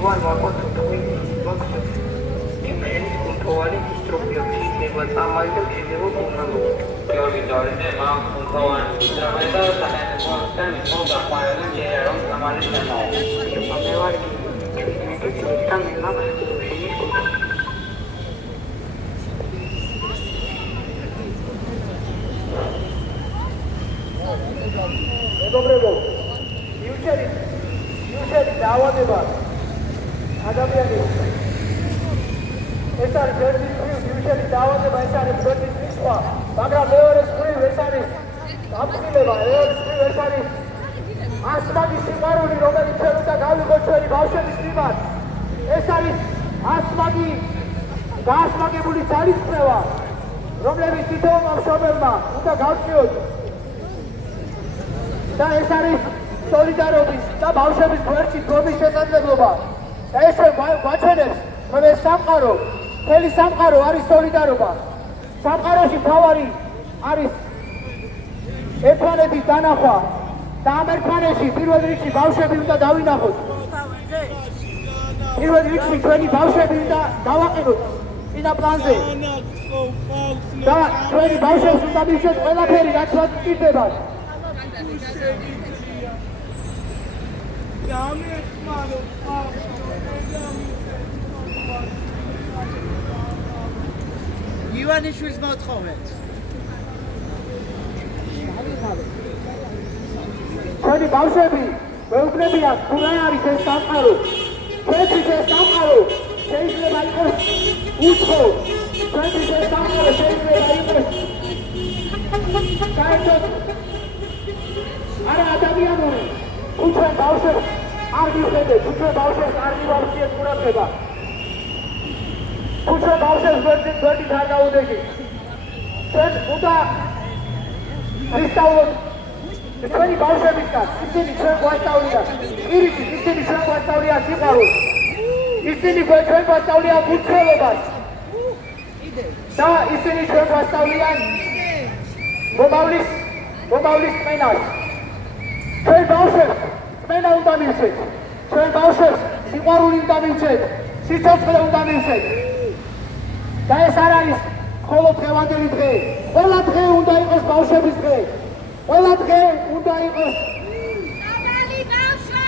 Иван Макотов, Евгений Кунтовали, Стропьевский, Иван Амальдов, Сидева, Кунтовали. Георгий Дорин, Мам Кунтовали, Стропьевский, Саня Кунтовали, Павел Джером, Самарин Жанов. Амевали, там много, Евгений Кунтовали. მეგობრებო, იუშელი დაავადება ადამიანებს. ეს არის ერთი მხრივ იუშელი დაავადება, ეს არის ერთი წვიწყვა, მაგრამ მეორე მხრივ ეს არის აფრილება, მეორე მხრივ ეს არის ასმაგი სიყვარული, რომელიც ჩვენ უნდა გავიღოთ ჩვენი ბავშვების მიმართ. ეს არის ასმაგი გაასმაგებული ძალისწრება, რომლებიც თითოეულ მშობელმა უნდა გავწიოთ. და ეს არის სოლიდარობის და ბავშვების გვერდში დგომის შესაძლებლობა. და ეს გვაჩვენებს, რომ ეს სამყარო, მთელი სამყარო არის სოლიდარობა. სამყაროში მთავარი არის ერთმანეთის დანახვა და ამ ერთმანეთში პირველ რიგში ბავშვები უნდა დავინახოთ. პირველ რიგში ჩვენი ბავშვები უნდა დავაყენოთ წინა პლანზე. და ჩვენი ბავშვებს უნდა მივცეთ ყველაფერი, რაც მათ სჭირდება. ივანიშვილს მოთხოვეთ. ჩვენი ბავშვები მეუბნებიან, თუ რა არის ეს სამყარო. ჩვენთვის ეს სამყარო შეიძლება იყოს უცხო. ჩვენთვის ეს სამყარო შეიძლება იყოს საერთოდ არა ადამიანური. თუ ჩვენ ბავშვებს არ მივხედეთ, თუ ჩვენ ბავშვებს არ მივახციეთ ყურადღება, თუ ჩვენ ბავშვებს გვერდით არ გავუდეგით, ჩვენ უნდა ვისწავლოთ ჩვენი ბავშვებისგან, ისინი ჩვენ გვასწავლიან პირიქით, ისინი ჩვენ გვასწავლიან სიყვარულს, ისინი ჩვენ გვასწავლიან მუცელობას და ისინი ჩვენ გვასწავლიან მომავლის წმენას. ჩვენ ბავშვებს წმენა უნდა მივცეთ, ჩვენ ბავშვებს სიყვარული უნდა მივცეთ, სიცოცხლე უნდა მივცეთ. და ეს არ არის მხოლოდ დღევანდელი დღე, ყველა დღე უნდა იყოს ბავშვების დღე, ყველა დღე უნდა იყოს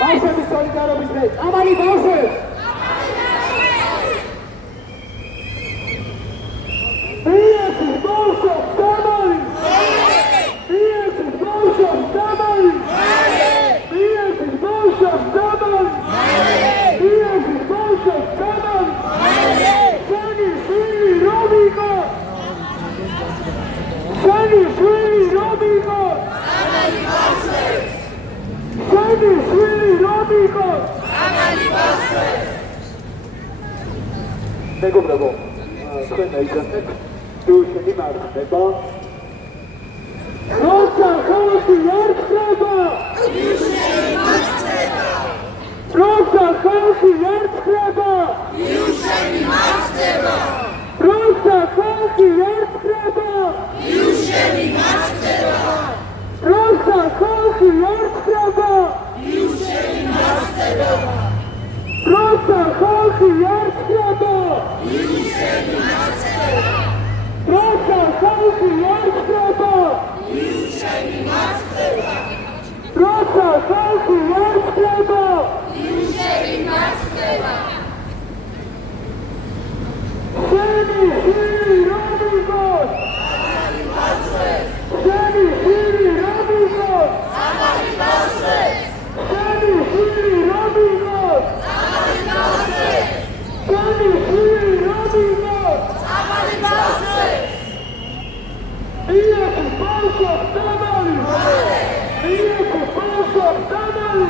ბავშვების სოლიდარობის დღე. წამალი ბავშვებს! Приехали, бავშვებს, წამალი! Приехали, ბავშვებს, წამალი! Приехали, бავშვებს, წამალი! Приехали, бავშვებს, წამალი! Შენი შვილი რომ იყო? შენი შვილი რომ იყო? წამალი ბავშვებს! შენი შვილი რომ იყო? წამალი ბავშვებს! მეგობრებო, ჩვენ აიძახეთ შენი მარხება. როცა ხალხი ერთხება, იუშელი მარცხება. როცა ხალხი ერთხება, იუშელი მარცხება. როცა ხალხი ერთხება, იუშელი მარცხება. როცა ხალხი ერთხება, იუშელი მარცხება. როცა ხალხი ერთხება, იუშელი მარცხება. როცა ხალხი ერთხება, იუშელი მარცხება. როცა ხალხი ერთხება, იუშელი მარცხება. შენი შვილი რომ იყოს? წამალი ბავშვებს! შენი შვილი რომ იყოს? წამალი ბავშვებს! შენი შვილი რომ იყოს? წამალი ბავშვებს! შენი შვილი რომ იყოს? წამალი ბავშვებს! Приехали, бავშვებს, წამალი! Приехали, ბავშვებს, წამალი!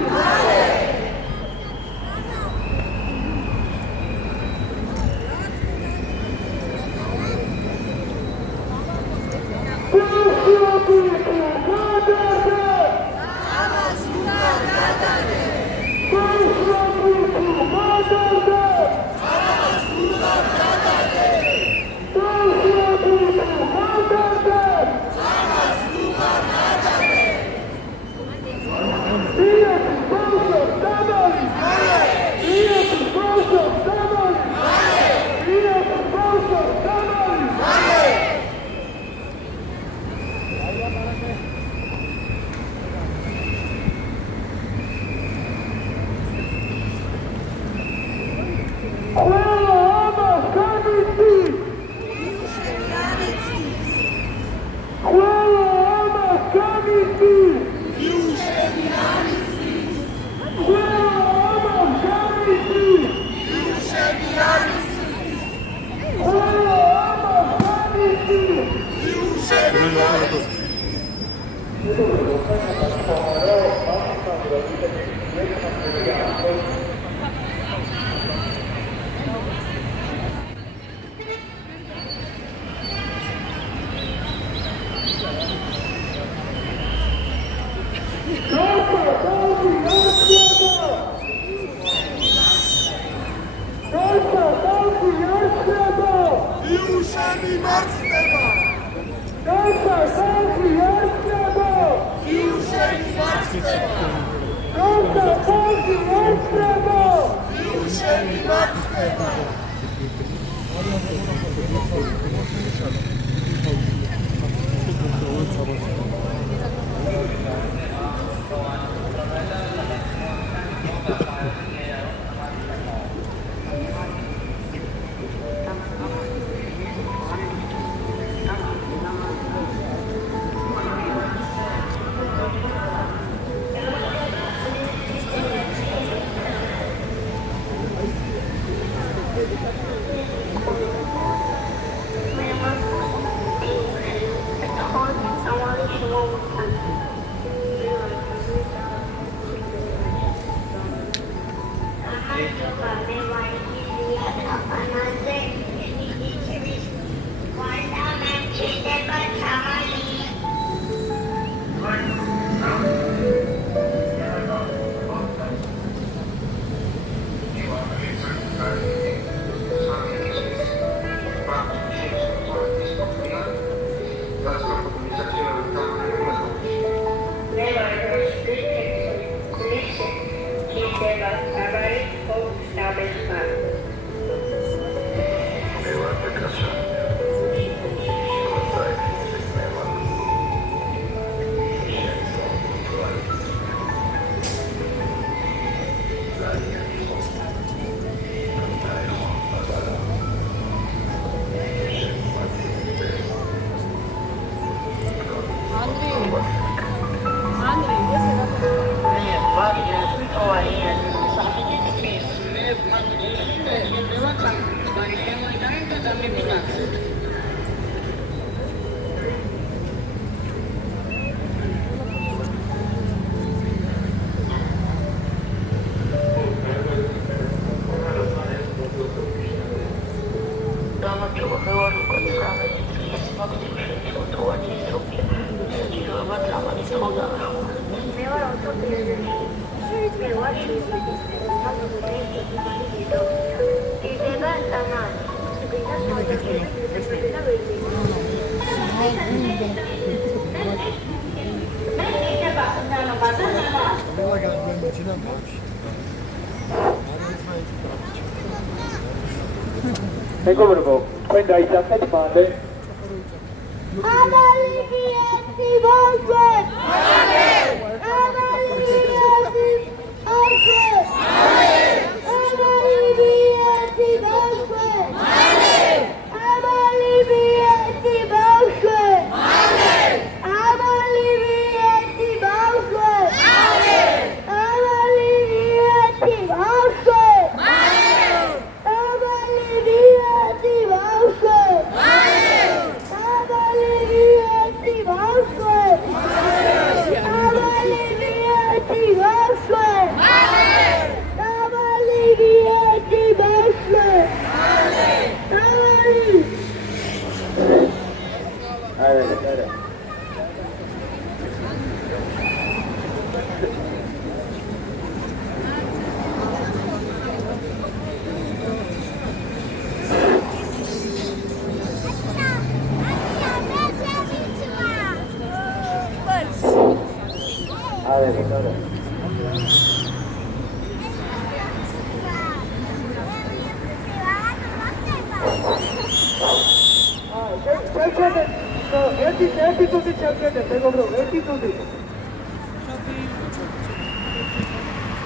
მეგობრებო, თქვენ დაიძახეთ მალე.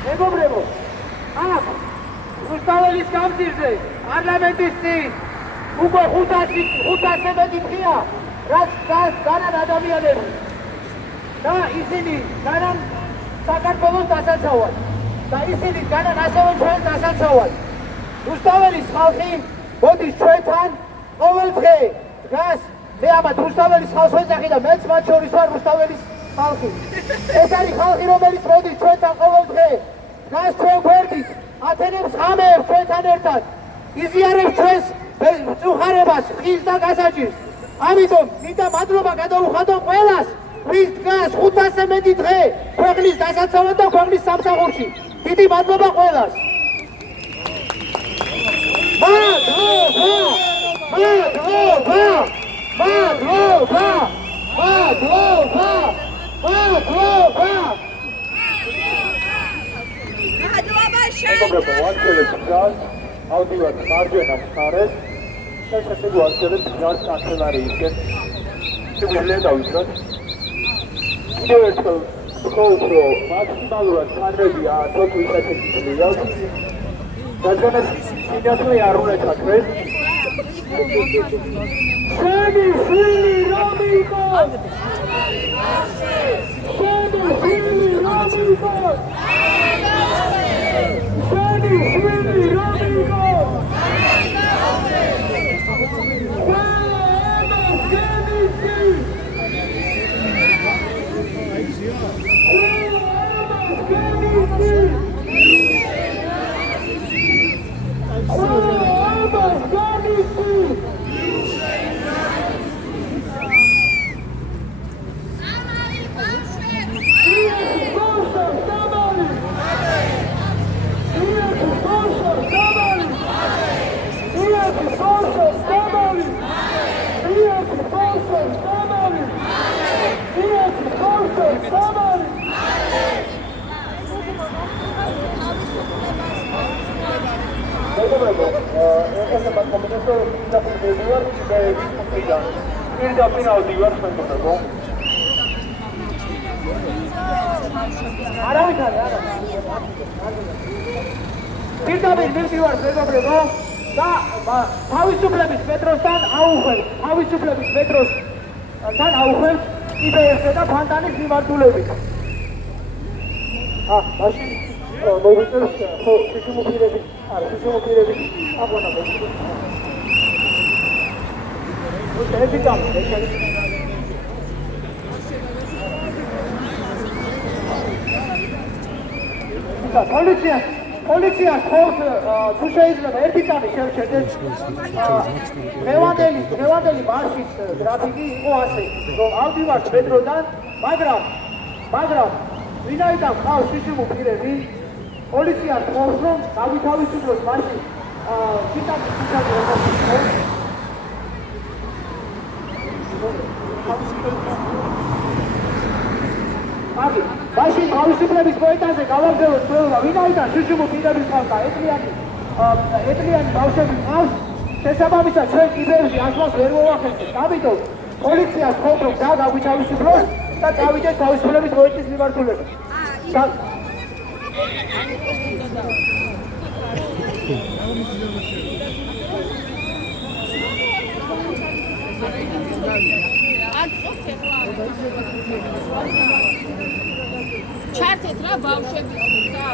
მეგობრებო, აქ რუსთაველის გამზირზე პარლამენტის წინ უკვე 500-ზე მეტი დღეა, რაც განან ადამიანები და ისინი განან საქართველოს დასაცავად და ისინი განან ასევე ჩვენ დასაცავად. რუსთაველის ხალხი მოდის ჩვენთან ყოველ დღე დგას. მე ამათ რუსთაველის ხალხს ვეძახი და მეც მათ შორის ვარ რუსთაველის ხალხი. ეს არის ხალხი, რომელიც მოდის ჩვენთან ყოველ დღე. დგას ჩვენ გვერდით, ათენებს ღამეებს ჩვენთან ერთად. იზიარებს ჩვენს მწუხარებას, ხის და გასაჭირს. ამიტომ მინდა მადლობა გადაუხადო ყველას, ვის დგას 500-ზე მეტი დღე ქვეყნის დასაცავად და ქვეყნის სამსახურში. დიდი მადლობა ყველას. ავდივართ მარჯვენა მხარეს და შესაძლოა ვაწყებთ დგას კანცელარიისკენ. შეგვიძლია დავიწყოთ. კიდევ ერთხელ ვთქვით, რომ მაქსიმალურად კადრები თოთუ ისეთია. რადგანაც სინათლე არ უნდა ჩაქრეს. შენი შვილი რომ იყოს! შენი შვილი რომ იყოს! შენი შვილი რომ იყოს! პირდაპირ მივდივართ მეგობრებო და თავისუფლების მეტროსთან აუხვევთ იბერზე და ფანტანის მიმართულებით. მაშინ მოვიწერთ შიშუმოფილები აღვანა მოხდა. პოლიცია ხოთ თუ შეიძლება ერთი წამი შევჩერდეთ. დღევანდელი მარშის გრაფიკი იყო ასე, რომ ავდივართ მეტროდან, მაგრამ ვინაიდან ყავს შიშუმოფილები, პოლიცია ხობს, რომ დავითავისუფლოს მაშინ ციტატი მაშინ თავისუფლების პოეტაზე გავაგზავნოთ ყველა, ვინაიდან შიშუმოფილების ყავს და ეტლიანი ბავშვები ყავს, შესაბამისად ჩვენ კიბერში ასლას ვერ მოვახერხებთ. ამიტომ პოლიცია ხობს, რომ დავითავისუფლოს და წავიდეთ თავისუფლების პოეტის მიმართულებით. ჩართეთ რა ბავშვები და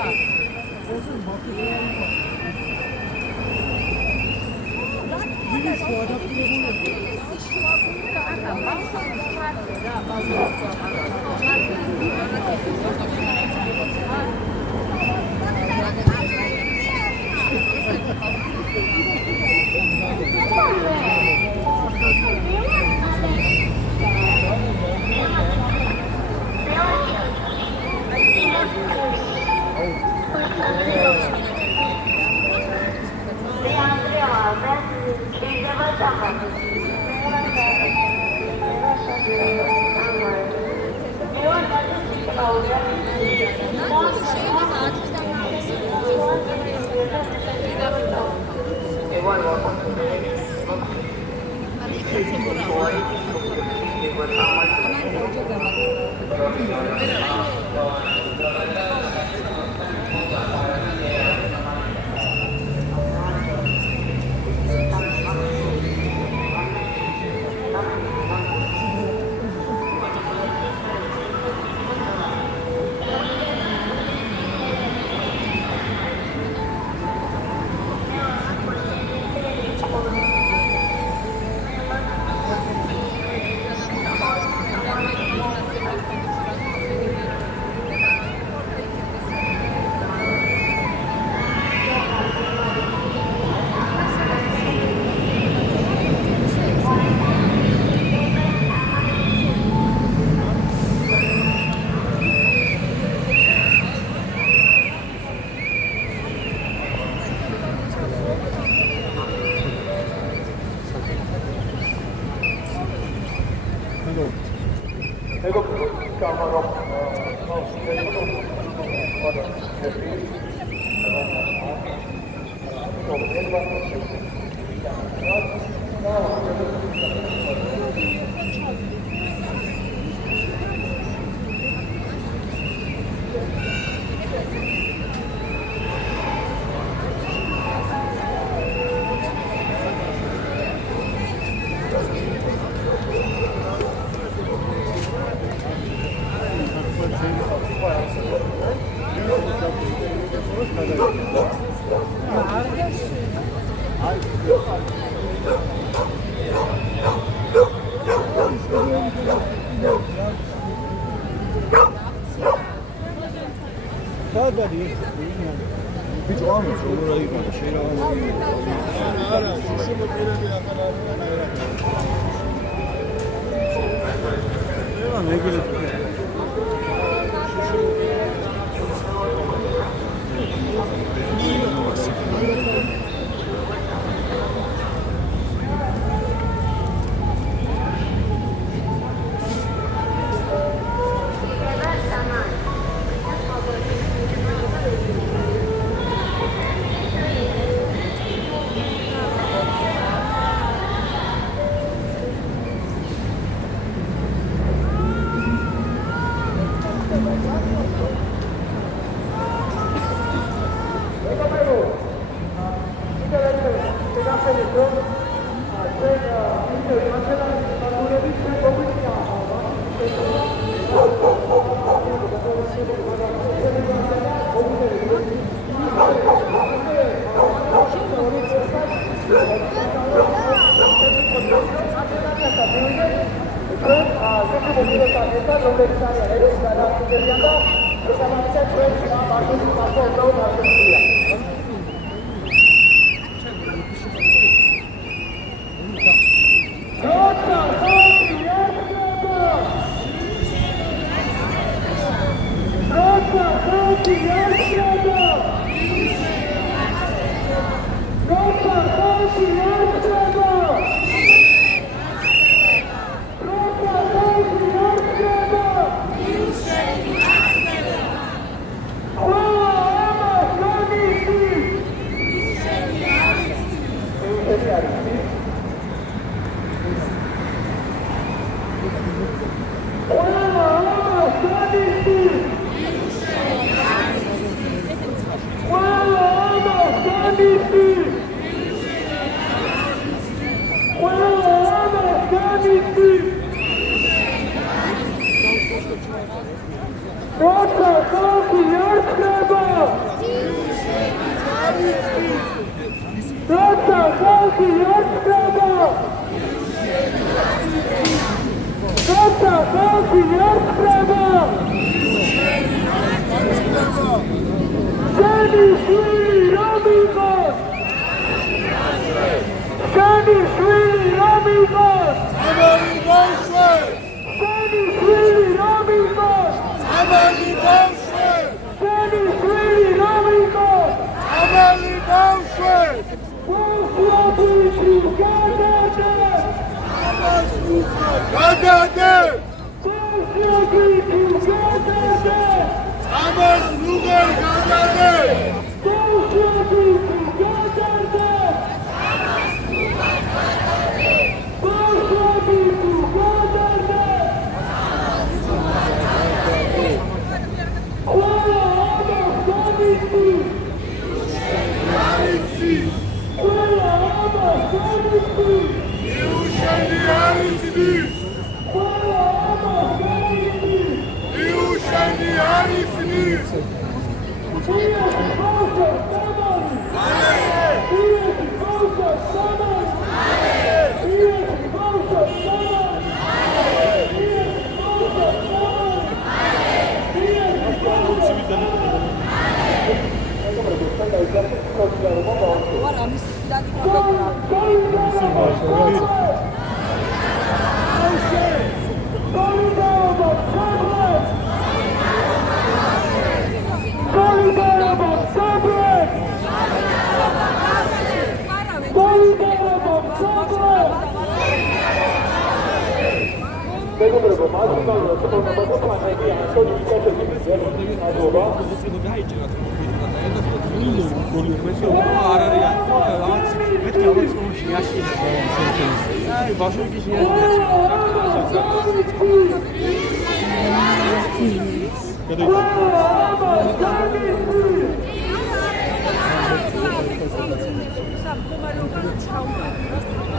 სპორტო მაგალითად სპორტო მოყვანები ასოდი იკეთებს ზერტი ნადობა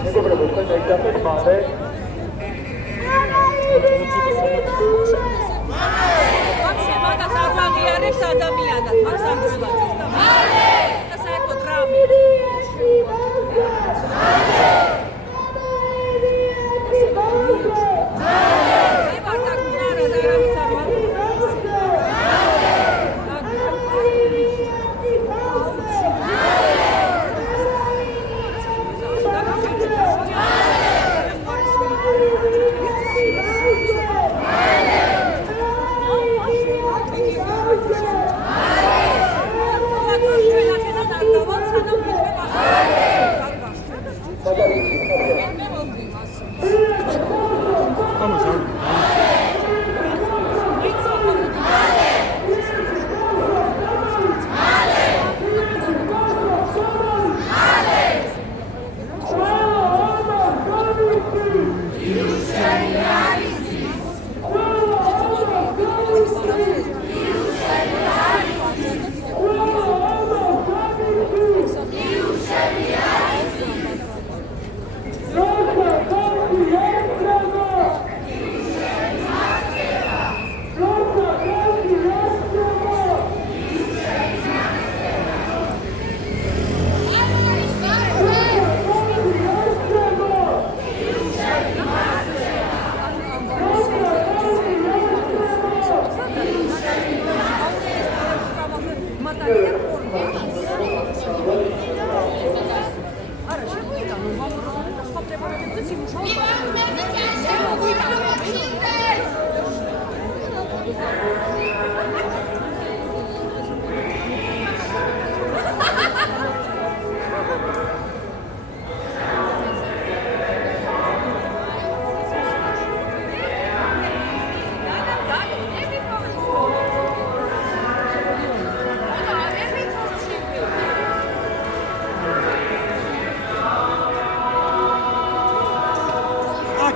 მეგობრებო, თქვენ დაიძახეთ მალე. вообще მაგას არ აღიარებს ადამიანად, მას არ გულაძებს და მალე და საერთოდ რამე.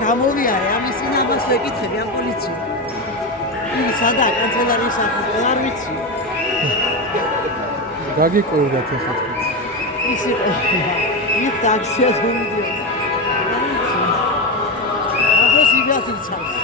გამოვიარე ამის წინ ამას ვეკითხები ამ პოლიციამ. იგი სადაა კანცელარიის სახელი არ ვიცი. გაგიკვირდათ ახლა. ის იყო. იქ ტაქსია მომდია. აბას იბიას იცავს.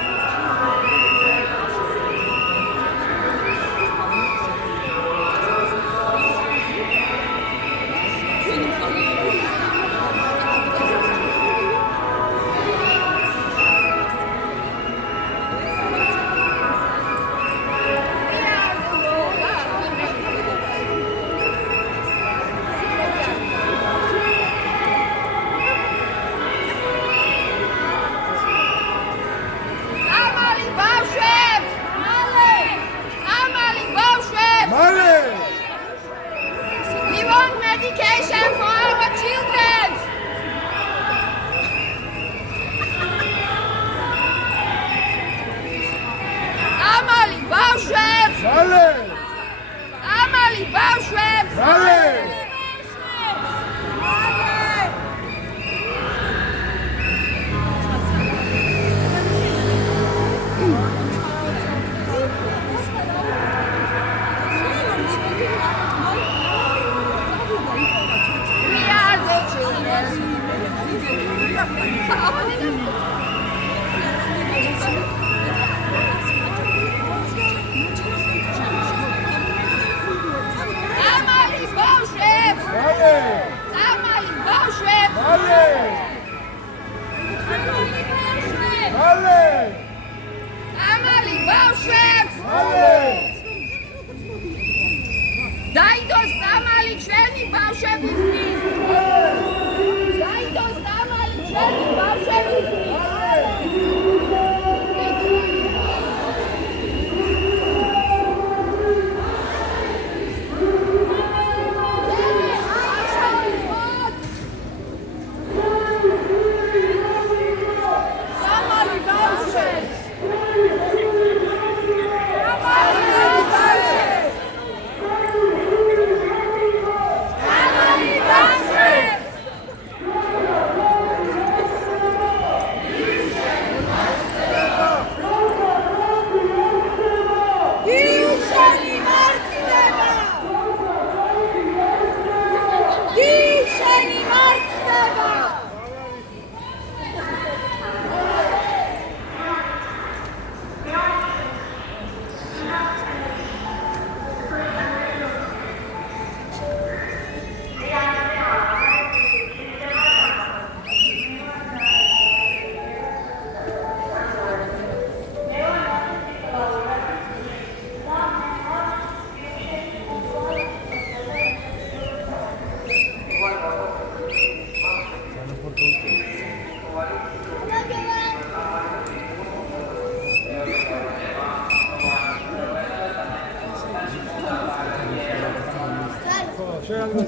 How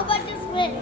about this way?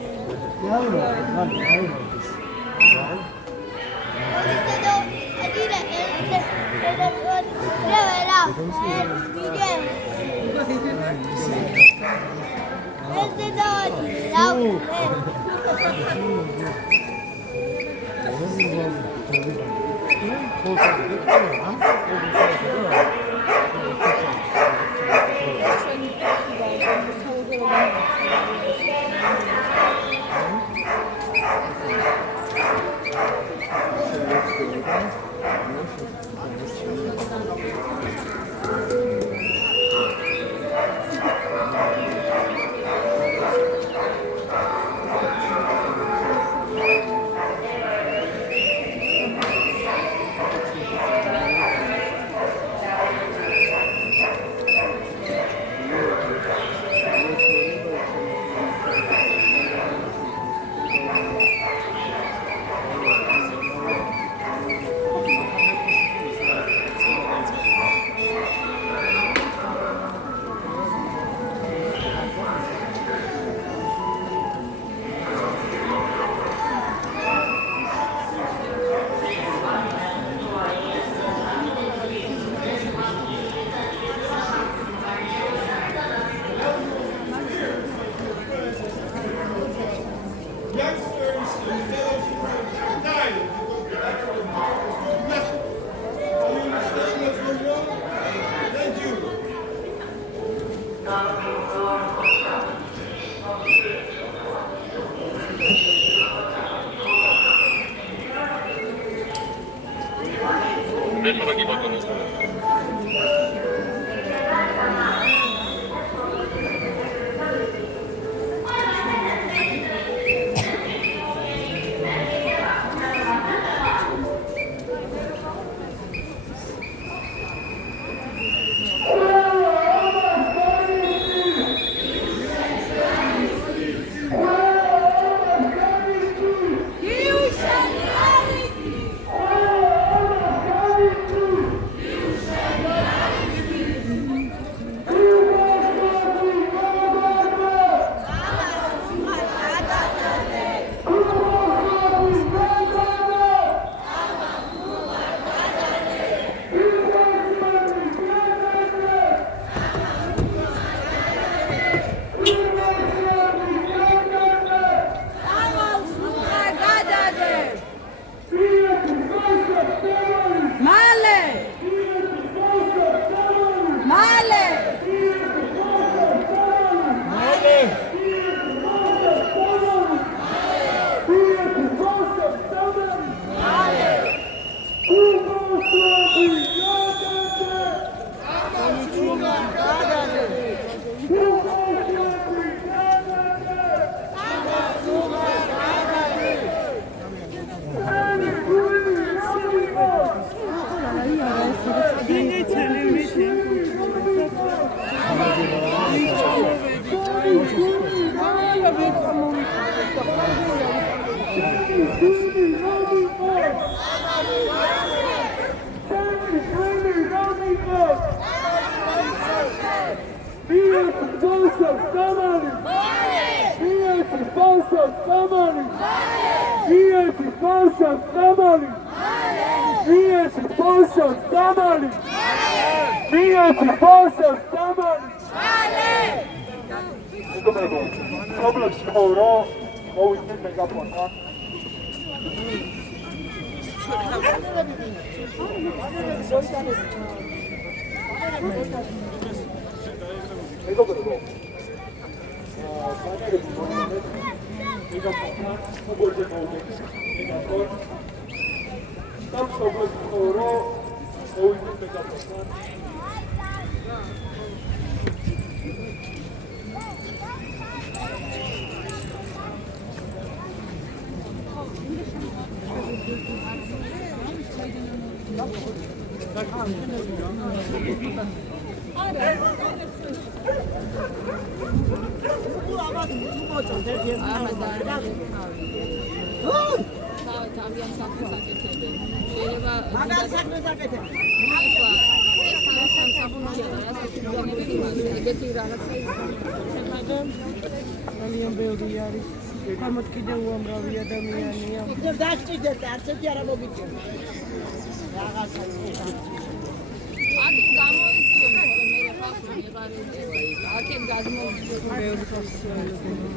Magari საფუნოა და ასეთი განები იმაზე ეგეთი რაღაცა ძალიან ბევრი არის. ამათ კიდევ უამრავი ადამიანია. იქნებ დაგჭირდეთ და არც ერთი არა მოგიწევს. რაღაცა აქ გამოიწვიო, მაგრამ მე ხალხი მიყარებია. აქ გადმოვიწყო ბევრი ხალხი